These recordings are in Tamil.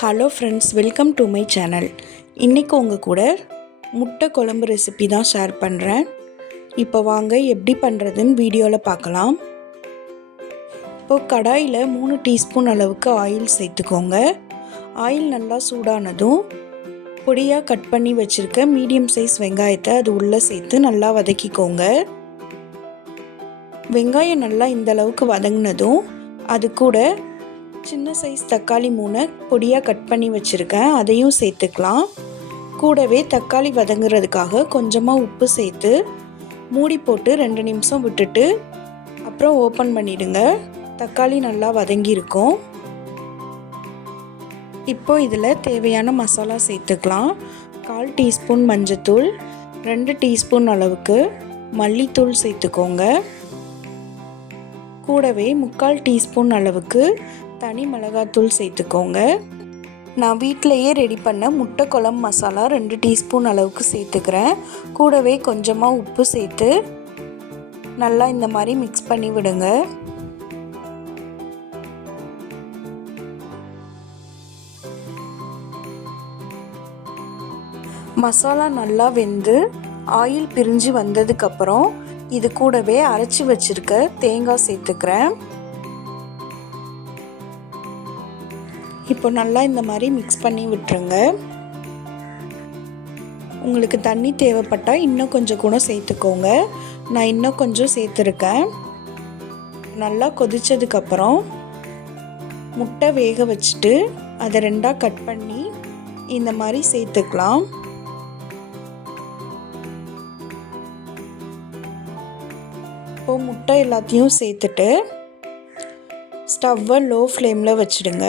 Hello friends, welcome to my channel. இன்றைக்கி உங்கள் கூட முட்டை குழம்பு ரெசிபி தான் ஷேர் பண்ணுறேன். இப்போ வாங்க எப்படி பண்ணுறதுன்னு வீடியோவில் பார்க்கலாம். இப்போது கடாயில் 3 டீஸ்பூன் அளவுக்கு ஆயில் சேர்த்துக்கோங்க. ஆயில் நல்லா சூடானதும் பொடியாக கட் பண்ணி வச்சுருக்க மீடியம் சைஸ் வெங்காயத்தை அது உள்ளே சேர்த்து நல்லா வதக்கிக்கோங்க. வெங்காயம் நல்லா இந்த அளவுக்கு வதங்கினதும் அது கூட சின்ன சைஸ் தக்காளி 3 பொடியாக கட் பண்ணி வச்சுருக்கேன், அதையும் சேர்த்துக்கலாம். கூடவே தக்காளி வதங்குறதுக்காக கொஞ்சமாக உப்பு சேர்த்து மூடி போட்டு 2 நிமிஷம் விட்டுட்டு அப்புறம் ஓப்பன் பண்ணிவிடுங்க. தக்காளி நல்லா வதங்கியிருக்கும். இப்போ இதில் தேவையான மசாலா சேர்த்துக்கலாம். 1/4 டீஸ்பூன் மஞ்சத்தூள், 2 டீஸ்பூன் அளவுக்கு மல்லித்தூள் சேர்த்துக்கோங்க. கூடவே 3/4 டீஸ்பூன் அளவுக்கு தனி மிளகாத்தூள் சேர்த்துக்கோங்க. நான் வீட்டிலையே ரெடி பண்ண முட்டை குழம்பு மசாலா 2 டீஸ்பூன் அளவுக்கு சேர்த்துக்கிறேன். கூடவே கொஞ்சமாக உப்பு சேர்த்து நல்லா இந்த மாதிரி மிக்ஸ் பண்ணி விடுங்க. மசாலா நல்லா வெந்து ஆயில் பிரிஞ்சு வந்ததுக்கப்புறம் இது கூடவே அரைச்சி வச்சுருக்க தேங்காய் சேர்த்துக்கிறேன். இப்போ நல்லா இந்த மாதிரி மிக்ஸ் பண்ணி விட்டுருங்க. உங்களுக்கு தண்ணி தேவைப்பட்டால் இன்னும் கொஞ்சம் கூட சேர்த்துக்கோங்க. நான் இன்னும் கொஞ்சம் சேர்த்துருக்கேன். நல்லா கொதித்ததுக்கப்புறம் முட்டை வேக வச்சுட்டு அதை 2ஆக கட் பண்ணி இந்த மாதிரி சேர்த்துக்கலாம். இப்போது முட்டை எல்லாத்தையும் சேர்த்துட்டு ஸ்டவ்வை லோ ஃப்ளேமில் வச்சுடுங்க.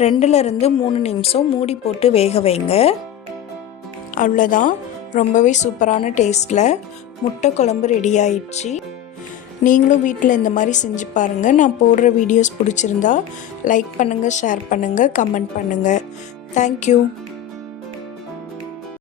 2லேருந்து 3 நிமிஷம் மூடி போட்டு வேக வைங்க. அவ்வளோதான், ரொம்பவே சூப்பரான டேஸ்ட்டில் முட்டை குழம்பு ரெடி ஆயிடுச்சு. நீங்களும் வீட்டில் இந்த மாதிரி செஞ்சு பாருங்கள். நான் போடுற வீடியோஸ் பிடிச்சிருந்தா லைக் பண்ணுங்கள், ஷேர் பண்ணுங்கள், கமெண்ட் பண்ணுங்கள். தேங்க்யூ.